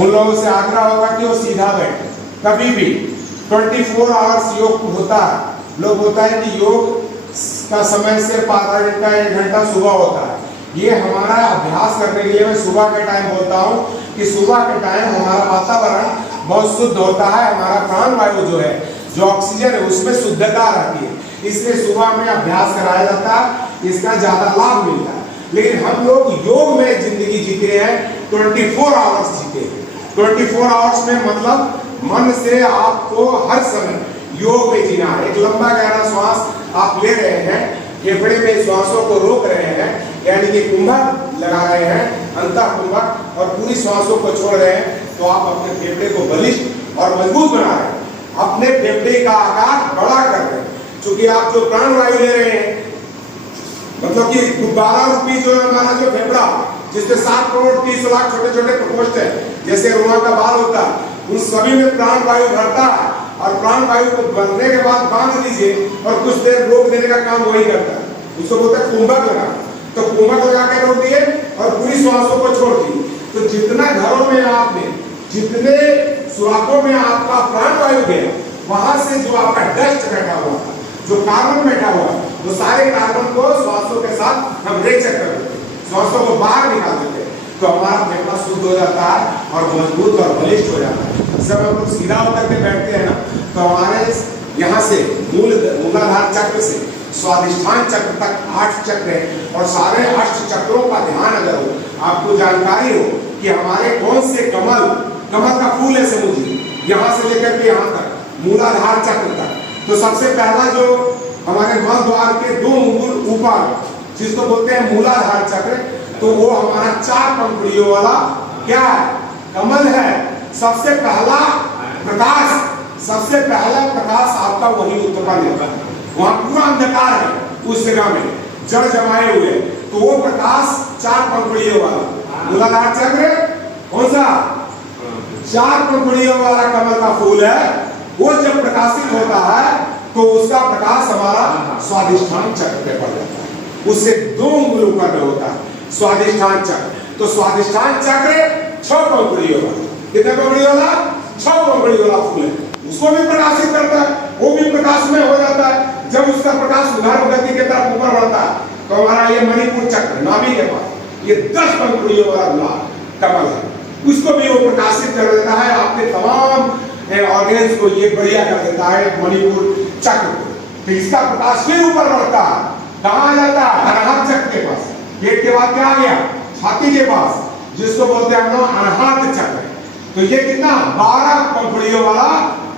उन लोगों से आग्रह होगा कि वो सीधा बैठे। कभी भी 24 आवर्स योग होता है। लोग होता है कि योग का समय सिर्फ आधा घंटा 1 घंटा सुबह होता है। ये हमारा अभ्यास करने के लिए मैं सुबह के टाइम बोलता हूँ कि सुबह के टाइम हमारा वातावरण बहुत शुद्ध होता है। हमारा प्राण वायु जो है, जो ऑक्सीजन है, उसमें शुद्धता रहती है, इसलिए सुबह में अभ्यास कराया जाता है, इसका ज्यादा लाभ मिलता है। लेकिन हम लोग योग में जिंदगी जीते हैं, 24 आवर्स जीते हैं। 24 आवर्स में मतलब मन से आपको हर समय योग में जीना है। एक लंबा गहरा श्वास आप ले रहे हैं, फेफड़े में श्वासों को रोक रहे हैं, यानी कि कुंभक लगा रहे हैं, अंतः कुंभक, और पूरी श्वासों को छोड़ रहे हैं, तो आप अपने फेफड़े को बलिष्ठ और मजबूत बना रहे हैं। अपने फेफड़े का आकार बड़ा कर रहे हैं, क्योंकि आप जो प्राण वायु ले रहे हैं, मतलब कि 12 रुपये जो है हमारा जो फेफड़ा, जिसमें 7 करोड़ 30 लाख छोटे छोटे प्रकोष्ठ है, जैसे रुआ का बाल होता है, उन सभी में प्राण वायु भरता है। और प्राण वायु को भरने के बाद बांध लीजिए और कुछ देर रोक देने का काम वही करता है, उसको बोलता है कुंभक लगा। तो कुंभक लगा के रोक दिए और पूरी श्वासों को छोड़ दिए। तो जितना घरों में आपने, जितने सुराखों में आपका प्राण वायु गया, वहां से जो आपका डस्ट बैठा हुआ था, जो कार्बन बैठा हुआ, वो सारे कार्बन को श्वासों के साथ हम रिचेक कर देते हैं, श्वासों को बाहर निकाल देते हैं, तो हमारा फेफड़ा शुद्ध हो जाता है और मजबूत और बलिष्ठ हो जाता है। जब हम लोग सीधा होकर के बैठते हैं ना, तो हमारे यहाँ से मूलाधार चक्र से स्वादिष्ठान चक्र तक 8 चक्र है, और सारे 8 चक्रों का ध्यान अगर हो, आपको जानकारी हो कि हमारे कौन से कमल का फूल है, समझिए यहाँ से लेकर के यहाँ तक मूलाधार चक्र तक, तो सबसे पहला जो हमारे मल द्वार के 2 अंगुल ऊपर, जिसको बोलते हैं मूलाधार चक्र, तो वो हमारा 4 पंखुड़ियों वाला क्या है, कमल है। सबसे पहला प्रकाश आपका वही उत्पन्न होता है। वहां पूरा अंधकार है, उस जगह में जड़ जमाए हुए, तो वो प्रकाश 4 पंखुड़ियों वाला मूलाधार चक्र, कौन सा 4 पंखुड़ियों वाला कमल का फूल है, वो जब प्रकाशित होता है तो उसका प्रकाश हमारा स्वादिष्ठान चक्र पे पड़ जाता है। उससे 2 अंगुल ऊपर में होता है स्वादिष्ठान चक्र। तो स्वादिष्ठान चक्र 6 पंखुड़ियों वाला, कितने पंखुड़ी वाला, 6 पंखुड़ी वाला फूल है, उसको भी प्रकाशित करता है, वो भी प्रकाश में हो जाता है। जब उसका प्रकाश उधार गति के तरफ ऊपर बढ़ता है, तो हमारा ये मणिपुर चक्र नाभि के पास ये 10 पंखुड़ियों वाला कमल है, उसको भी वो प्रकाशित कर देता है, आपके तमाम ऑर्गेन्स को ये बढ़िया कर देता है मणिपुर चक्र को। तो इसका प्रकाश फिर ऊपर बढ़ता है, कहाँ जाता है, अनाहत चक्र के पास। पेट के बाद क्या आ गया, छाती के पास, जिसको बोलते हैं हम लोग अनाहत चक्र। तो ये कितना 12 पंखुड़ियों वाला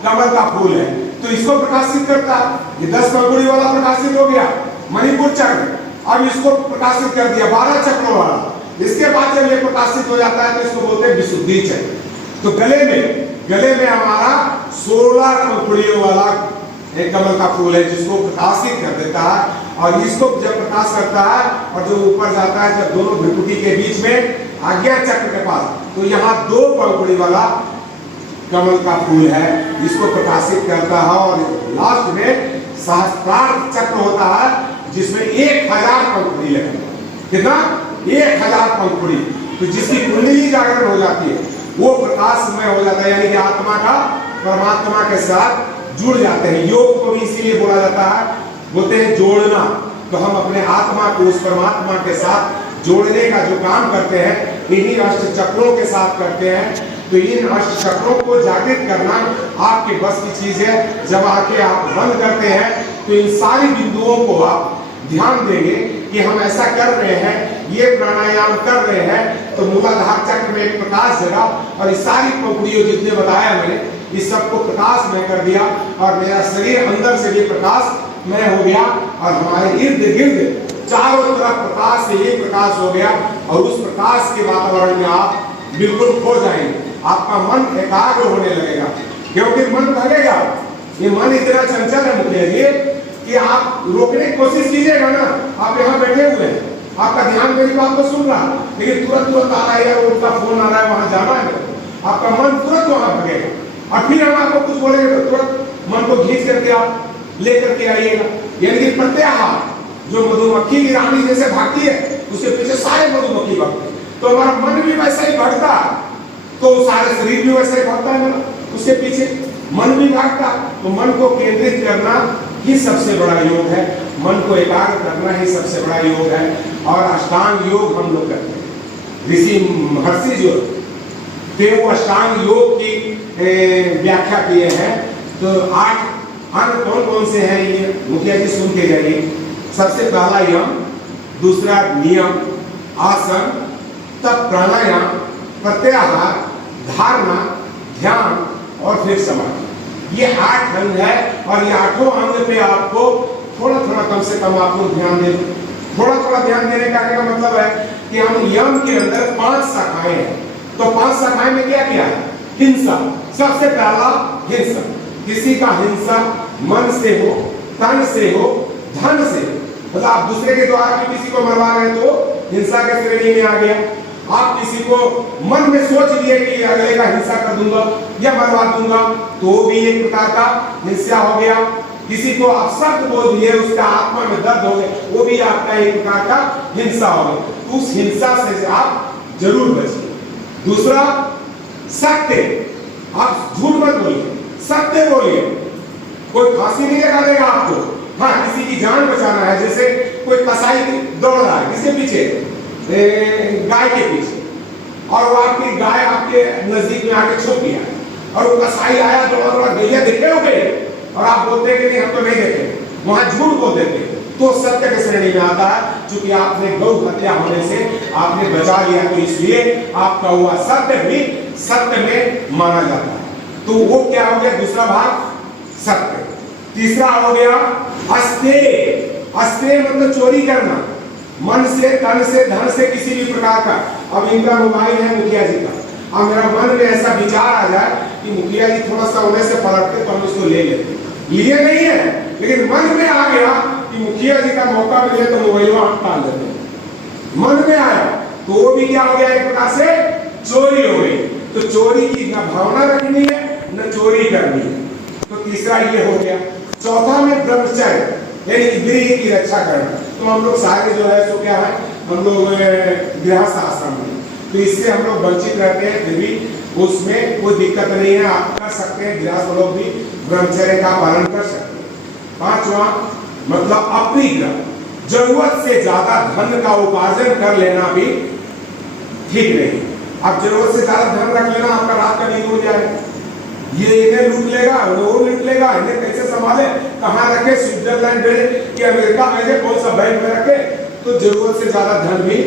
कमल का फूल है, तो इसको प्रकाशित करता है। ये 10 पंखुड़ी वाला प्रकाशित हो गया मणिपुर चक्र, अब इसको प्रकाशित कर दिया 12 चक्रों वाला। इसके बाद जब ये प्रकाशित हो जाता है तो इसको बोलते हैं विशुद्धि चक्र। तो गले में हमारा 16 पंखुड़ियों वाला एक कमल का फूल है, जिसको प्रकाशित कर देता है। और इसको जब प्रकाश करता है और जो ऊपर जाता है, जब दोनों भ्रुकुटी के बीच में आज्ञा चक्र के पास, तो यहाँ 2 पंखुड़ी वाला कमल का फूल है, इसको प्रकाशित करता है। और लास्ट में सहस्त्रार चक्र होता है, जिसमें 1000 पंखुड़ी लगती है। कितना 1000 पंखुड़ी, तो जिसकी कुंडली जागरण हो जाती है, वो प्रकाशमय हो जाता है, यानी कि आत्मा का परमात्मा के साथ जुड़ जाते हैं। योग को भी इसीलिए बोला जाता है, बोलते हैं जोड़ना। तो हम अपने आत्मा को उस परमात्मा के साथ जोड़ने का जो काम करते हैं, इन्हीं 8 चक्रों के साथ करते हैं। तो इन 8 चक्रों को जागृत करना आपके बस की चीज है। जब आके आप बंद करते हैं, तो इन सारी बिंदुओं को आप ध्यान देंगे कि हम ऐसा कर रहे हैं, ये प्राणायाम कर रहे हैं, तो मूलाधार चक्र में एक प्रकाश जगा, और इस सारी पंखुड़ियों जितने बताया मैंने, इस सबको प्रकाश में कर दिया, और मेरा शरीर अंदर से भी प्रकाश में हो गया, और हमारे इर्द गिर्द चारों तरफ प्रकाश से ही प्रकाश हो गया। और उस प्रकाश के वातावरण में आप बिल्कुल खो जाएंगे, आपका मन एकाग्र होने लगेगा, क्योंकि मन भागेगा। ये मन इतना चंचल है मुझे ये कि आप रोकने की कोशिश कीजिएगा ना, आप यहाँ बैठे हुए हैं, आपका ध्यान मेरी बात को सुन रहा है, लेकिन तुरंत आ रहा है, यार उनका फोन आ रहा है, वहां जाना है, आपका मन तुरंत वहां भागेगा। और फिर हम आपको कुछ बोलेंगे तो तुरंत मन को खींच करके आप लेकर के आइएगा। यानी कि प्रत्याहार, जो मधुमक्खी की रानी जैसे भागती है, उसके पीछे सारे मधुमक्खी भागते हैं, तो हमारा मन भी वैसा ही भागता है। तो सारे शरीर भी वैसे भागता है ना, उसके पीछे मन भी भागता। तो मन को केंद्रित करना ही सबसे बड़ा योग है, मन को एकाग्र करना ही सबसे बड़ा योग है। और अष्टांग योग हम लोग करते हैं। ऋषि महर्षि जो थे वो अष्टांग योग की व्याख्या किए हैं। तो 8 अंग कौन कौन से हैं ये मुखिया जी सुन के जाइए। सबसे पहला यम, दूसरा नियम, आसन, तब प्राणायाम, प्रत्याहार, धारणा, ध्यान और फिर समाधि। ये 8 अंग है और ये 8 अंग पे आपको थोड़ा थोड़ा कम से कम आपको ध्यान देना। थोड़ा थोड़ा ध्यान देने का क्या मतलब है कि हम यम के अंदर 5 शाखाएं हैं। तो 5 शाखाएं में क्या किया है? हिंसा। सबसे पहला हिंसा, किसी का हिंसा मन से हो, तन से हो, धन से हो। मतलब आप दूसरे के द्वारा भी किसी को मरवा रहे हैं तो हिंसा के श्रेणी में आ गया। आप किसी को मन में सोच लिए कि अगले का हिंसा कर दूंगा या मरवा दूंगा, तो भी एक प्रकार का हिंसा हो गया। किसी को आप शब्द बोल दिए, उसका आत्मा में दर्द हो गया, वो भी आपका एक प्रकार का हिंसा हो गया। उस हिंसा से आप जरूर बचिए। दूसरा सत्य, आप झूठ मत बोलिए, सत्य बोलिए। कोई फांसी नहीं लगा देगा आपको। हाँ, किसी की जान बचाना है, जैसे कोई कसाई दौड़ रहा है किसके पीछे? गाय के पीछे, और वो आपकी गाय आपके नजदीक में आके छुप गया और वो कसाई आया दौड़ रहा, गैया देखे हो गए और आप बोलते कि नहीं हम तो नहीं देखे, वहां झूठ बोल देते, तो सत्य के श्रेणी में आता है। क्योंकि आपने गौ हत्या होने से आपने बचा लिया, तो इसलिए आपका हुआ सत्य भी सत्य में माना जाता है। तो वो क्या हो गया? दूसरा भाग सत्य। तीसरा हो गया अस्तेय। अस्तेय मतलब चोरी करना, मन से, तन से, धन से, किसी भी प्रकार का। अब इनका मोबाइल है मुखिया जी का, अब मेरा मन में ऐसा विचार आ जाए कि मुखिया जी थोड़ा सा होने से पलटते तो हम इसको ले लेते। लिए नहीं है, लेकिन मन में आ गया कि मुखिया जी का मौका मिले तो मोबाइल हम टाल देते हैं। मन में आया तो वो भी क्या हो गया? एक प्रकार से चोरी हो गई। तो चोरी की न भावना रखनी है न चोरी करनी है। तो तीसरा ये हो गया। चौथा में ब्रह्मचर्य, यानी इंद्रिय की रक्षा करना। तो हम लोग सारे जो है सो क्या है, हम लोग गृहस्थ आश्रम में, तो इससे हम लोग वंचित रहते हैं। फिर भी उसमें कोई दिक्कत नहीं है, आप कर सकते हैं। गृहस्थ लोग भी ब्रह्मचर्य का पालन कर सकते हैं। पांचवा मतलब अपरिग्रह, जरूरत से ज्यादा धन का उपार्जन कर लेना भी ठीक नहीं। अब जरूरत से ज्यादा धन रख लेना, आपका रात का नींद उड़ जाएगा। ये इन्हें लूट लेगा, वो लूट लेगा, इन्हें कैसे संभाले, कहाँ रखे, स्विट्जरलैंड भेजे कि अमेरिका भेजे, कौन सा बैंक में रखे। तो जरूरत से ज्यादा धन भी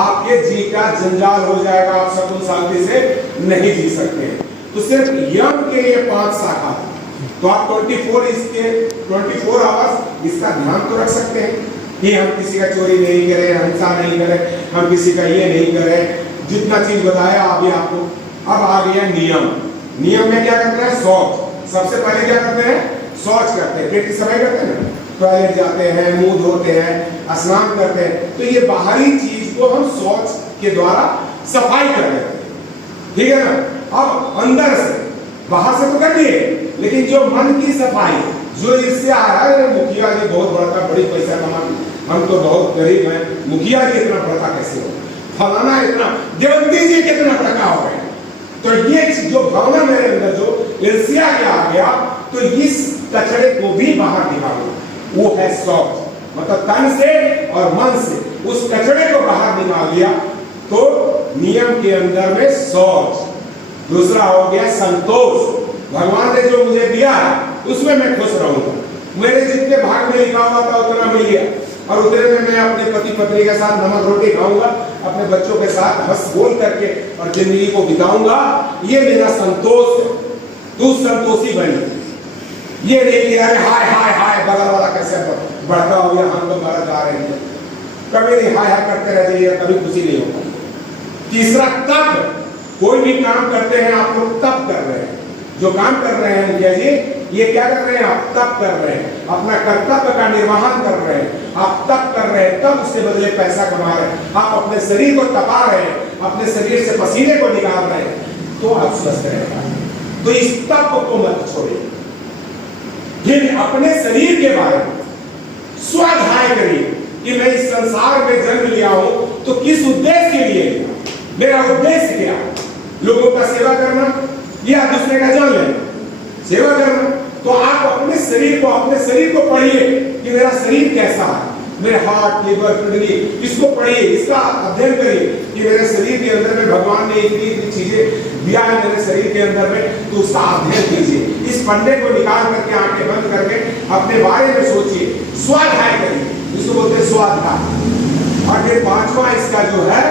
आपके जी का जंजाल हो जाएगा, आप सुकून शांति से नहीं जी सकते। तो सिर्फ यम के ये 5 शाखा, तो आप 24 आवर्स इसका ध्यान तो रख सकते हैं कि हम किसी का चोरी नहीं करें, हिंसा नहीं करें, हम किसी का ये नहीं करें। जितना चीज बताया अभी आपको। अब आ गया नियम। नियम में क्या करते हैं? शौच। सबसे पहले क्या करते हैं? शौच करते हैं। पेट की सफाई करते हैं ना, टॉयलेट जाते हैं, मुंह धोते हैं, स्नान करते हैं। तो ये बाहरी चीज को हम शौच के द्वारा सफाई कर देते हैं, ठीक है ना। अब अंदर से, बाहर से तो कर लिए, लेकिन जो मन की सफाई, जो इससे आ रहा है, मुखिया जी बहुत बड़ा, बड़ी पैसा कमाते, हम तो बहुत गरीब हैं, मुखिया जी इतना बड़ा कैसे हो, फलाना इतना, देवंती जी कितना टका हो गए। तो ये जो भावना मेरे अंदर जो ईर्ष्या के आ गया, तो इस कचरे को भी बाहर निकालो। वो है शौच, मतलब तन से और मन से उस कचरे को बाहर निकाल दिया, तो नियम के अंदर में शौच। दूसरा हो गया संतोष। भगवान ने जो मुझे दिया है उसमें मैं खुश रहूंगा। मेरे जितने भाग में लिखा हुआ था उतना मिल गया, और उतने में मैं अपने पति पत्नी के साथ नमक रोटी खाऊंगा, अपने बच्चों के साथ हंस बोल करके और जिंदगी को बिताऊंगा। ये मेरा संतोष है। तू संतोषी बनी, ये नहीं कि अरे हाय हाय हाय बगल वाला कैसे बढ़ता हो गया, हम तो मर जा रहे हैं। कभी नहीं हाय हाय करते रह जाइए, कभी खुशी नहीं होगा। तीसरा तप। कोई भी काम करते हैं आप लोग तप कर रहे हैं। जो काम कर रहे हैं मुखिया जी, ये क्या कर रहे हैं? आप तप कर रहे हैं, अपना कर्तव्य का निर्वहन कर रहे हैं। आप तप कर रहे हैं, तब उसके बदले पैसा कमा रहे हैं। आप अपने शरीर को तपा रहे हैं, अपने शरीर से पसीने को निकाल रहे हैं, तो आप स्वस्थ रहेगा। तो इस तप को मत छोड़िए। फिर अपने शरीर के बारे में स्वाध्याय करिए कि मैं इस संसार में जन्म लिया हूं तो किस उद्देश्य के लिए लिया, मेरा उद्देश्य क्या। लोगों का सेवा करना या दूसरे का जान लेना, सेवा करना। तो आप अपने शरीर को पढ़िए कि मेरा शरीर कैसा है, मेरे हार्ट, लिवर, किडनी, इसको पढ़िए, इसका अध्ययन करिए कि मेरे शरीर के अंदर में भगवान ने इतनी चीजें दिया है मेरे शरीर के अंदर में, तो उसका अध्ययन कीजिए। इस पन्ने को निकाल करके आंखें बंद करके अपने बारे में सोचिए, स्वाध्याय करिए, इसको बोलते हैं स्वाध्याय। और फिर पांचवा इसका जो है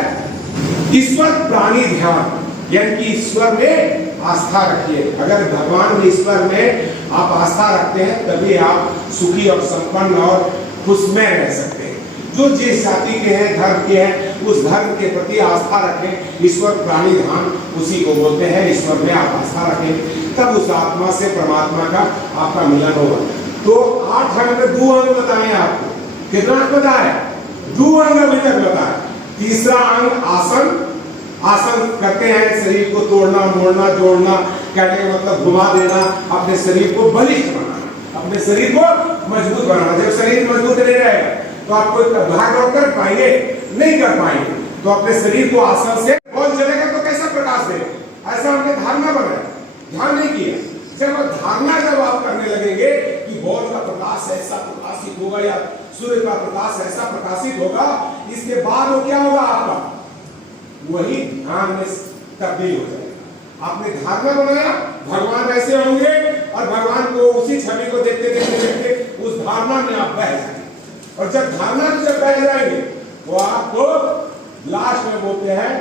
ईश्वर प्राणी ध्यान, यानी कि ईश्वर में आस्था रखिए। अगर भगवान में, ईश्वर में आप आस्था रखते हैं तभी आप सुखी और संपन्न और खुशमय रह सकते हैं। जो जिस जाति के हैं, धर्म के हैं, उस धर्म के प्रति आस्था रखें। ईश्वर प्राणी ध्यान उसी को बोलते हैं। ईश्वर में आप आस्था रखें तब उस आत्मा से परमात्मा का आपका मिलन होगा। तो 8 अंग में 2 अंग बताए आपको, कितना अंग बताया? 2 अंग अभी तक बताया। तीसरा अंग आसन, आसन करते हैं शरीर को तोड़ना, मोड़ना, जोड़ना, कहने का मतलब घुमा देना, अपने शरीर को बलिष्ठ बनाना, अपने शरीर को मजबूत बनाना। जब शरीर मजबूत नहीं रहेगा तो आप कोई भाग दौड़ कर पाएंगे नहीं, कर पाएंगे। तो अपने शरीर को आसन से बॉल चलेगा तो कैसा प्रकाश देगा, ऐसा हमने धारणा बनाया, ध्यान नहीं किया। जब धारणा जब आप करने लगेंगे कि बॉल का प्रकाश ऐसा प्रकाशित होगा या सूर्य का प्रकाश ऐसा प्रकाशित होगा, इसके बाद वो क्या होगा, आपका वही ध्यान में तब्दील हो जाएगा। आपने धारणा बनाया भगवान ऐसे होंगे और भगवान को उसी छवि को देखते देखते देखते उस धारणा में आप बह जाएंगे। और जब धारणा में जब बह जाएंगे तो आपको लास्ट में बोलते हैं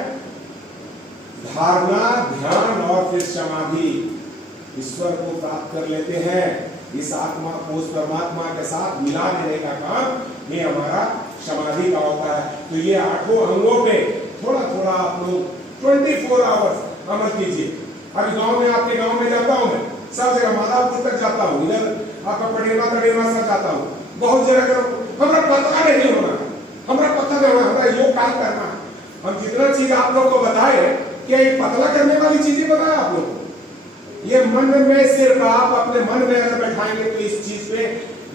धारणा, ध्यान और फिर समाधि, ईश्वर को प्राप्त कर लेते हैं। इस आत्मा को उस परमात्मा के साथ मिला देने का काम ये हमारा समाधि का होता है। तो ये 8 अंगों पे थोड़ा थोड़ा आप लोग 24 आवर्स अमल कीजिए। अभी गांव में, आपके गांव में जाता हूं मैं, सब जगह माधवपुर तक जाता हूं, इधर आपका पटेवा सब जाता हूं, बहुत जगह हमारा पता नहीं होना, हमारा पता नहीं होना, हमारा योग काम करना। हम जितना चीज आप लोग को बताए, क्या ये पतला करने वाली चीजें बताए आप लोग? ये मन में सिर्फ आप अपने मन में अगर बैठाएंगे तो इस चीज पे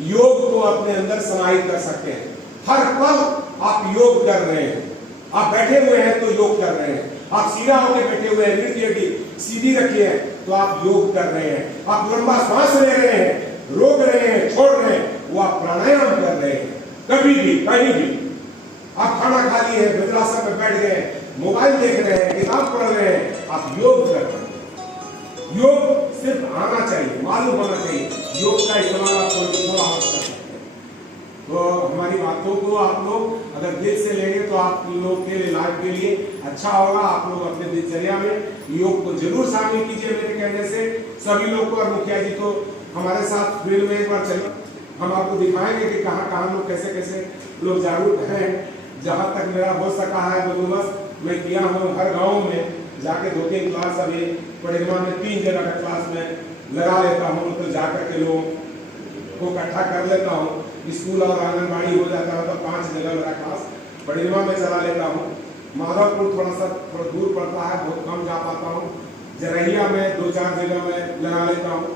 योग को अपने अंदर समाहित कर सकते हैं। हर पल आप योग कर रहे हैं, आप बैठे हुए हैं तो योग कर रहे हैं, आप सीधा होकर बैठे हुए हैं, रीढ़ सीधी रखी है तो आप योग कर रहे हैं, आप लंबा सांस ले रहे हैं, रोक रहे हैं, छोड़ रहे हैं, वो आप प्राणायाम कर रहे हैं। कभी भी, कहीं भी आप खाना खा लिए, वज्रासन में बैठ गए, मोबाइल देख रहे हैं, किताब पढ़ रहे हैं, आप योग कर रहे हैं। योग सिर्फ आना चाहिए, मालूम होना चाहिए, योग का इस्तेमाल आप थोड़ा कर सकते हैं। तो हमारी बातों को आप लोग अगर दिल से लेंगे तो आप लोग के लिए, लाइफ के लिए अच्छा होगा। आप लोग अपने दिनचर्या में योग को जरूर शामिल कीजिए मेरे कहने से सभी लोग को। और मुखिया जी तो हमारे साथ फील्ड में एक बार चलो, हम आपको दिखाएंगे कि कहाँ कहाँ लोग कैसे कैसे लोग जागरूक हैं। जहाँ तक मेरा हो सका है बंदोबस्त मैं किया हूँ, हर गाँव में जाके 2-3 क्लास, अभी पड़ेगमा में 3 जगह का क्लास में लगा लेता हूँ, तो जाकर के लोगों को इकट्ठा कर लेता हूँ। स्कूल और आंगनबाड़ी हो जाता है तो 5 जगह मेरा क्लास पड़ेगमा में चला लेता हूँ। माधवपुर थोड़ा दूर पड़ता है, बहुत कम जा पाता हूँ। जरहिया में 2-4 जगह में लगा लेता हूँ।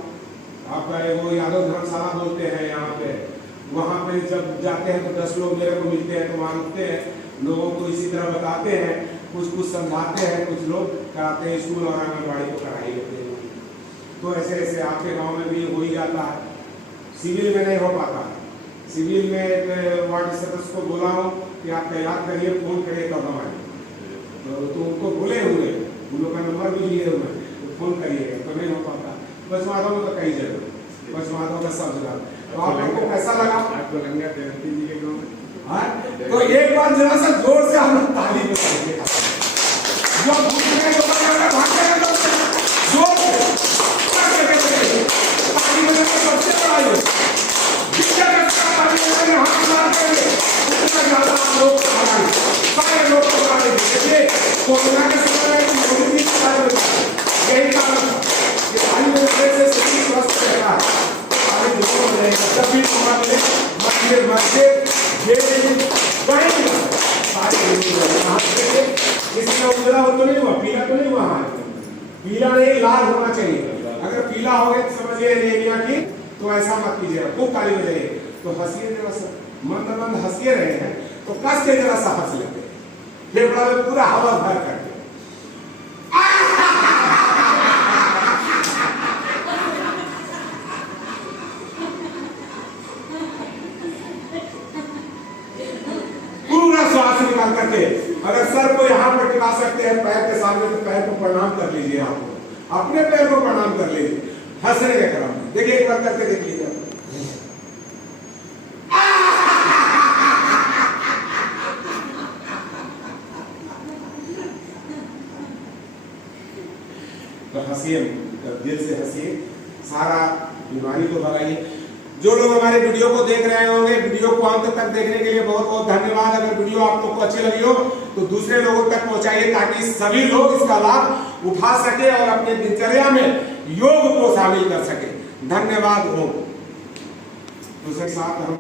आपका वो यादव धर्मशाला बोलते हैं यहाँ पे, वहाँ पे जब जाते हैं तो 10 लोग मेरे को मिलते हैं तो वहाँ रुकते हैं, लोगों को इसी तरह बताते हैं, कुछ समझाते हैं, कुछ लोग कराते हैं, स्कूल और आंगनबाड़ी को कराई लेते हैं। तो ऐसे ऐसे आपके गांव में भी हो ही जाता है। सिविल में नहीं हो पाता, सिविल में एक वार्ड सदस्य को बोला हूँ कि आप तैयार करिए, फोन करिए कब हम आए, तो उनको बोले हुए, उन लोग का नंबर भी लिए हुए, तो फोन करिएगा, तो नहीं हो पाता। बस माधव में तो कई जगह, बस माधव का सब जगह। तो आप लोगों को कैसा लगा? आपको लंगा देवती जी के गाँव में? तो एक बार जरा सा जोर से हम लोग ताली बजाएंगे, जो दूसरे लोग भागते हैं लोग जोर से ताली बजाने सबसे बड़ा योग, जितना ताली बजाने हाथ मारते हैं उतना ज्यादा लोग सारे लोग ताली बजाते। कोरोना के समय में मोदी जी ताली बजाते, यही कारण ये ताली बजाने से शरीर स्वस्थ रहता है। ताली बजाने जब भी हमारे मंदिर मस्जिद इसका उजला हो तो नहीं हुआ, पीला तो नहीं हुआ, पीला नहीं लाल होना चाहिए। अगर पीला हो गया तो समझिए एनीमिया की, तो ऐसा मत कीजिएगा, खूब ताली बजाइए। तो हंसिए जरा सा, मंद मंद हंसिए रहे हैं तो कस के जरा सा हंस लेते हैं, फेफड़ा में पूरा हवा भर करके लीजिए, आप अपने पैर को प्रणाम कर लीजिए हंसने के क्रम में। देखिए एक बार करके देख लीजिए। तो हंसिए, दिल से हंसिए, सारा बीमारी को भगाइए। जो लोग हमारे वीडियो को देख रहे होंगे, वीडियो को अंत तक देखने के लिए बहुत बहुत धन्यवाद। अगर वीडियो आप लोग को अच्छी लगी हो तो दूसरे लोगों तक पहुंचाइए ताकि सभी लोग इसका लाभ उठा सके और अपने दिनचर्या में योग को शामिल कर सके। धन्यवाद हो। दूसरे साथ हम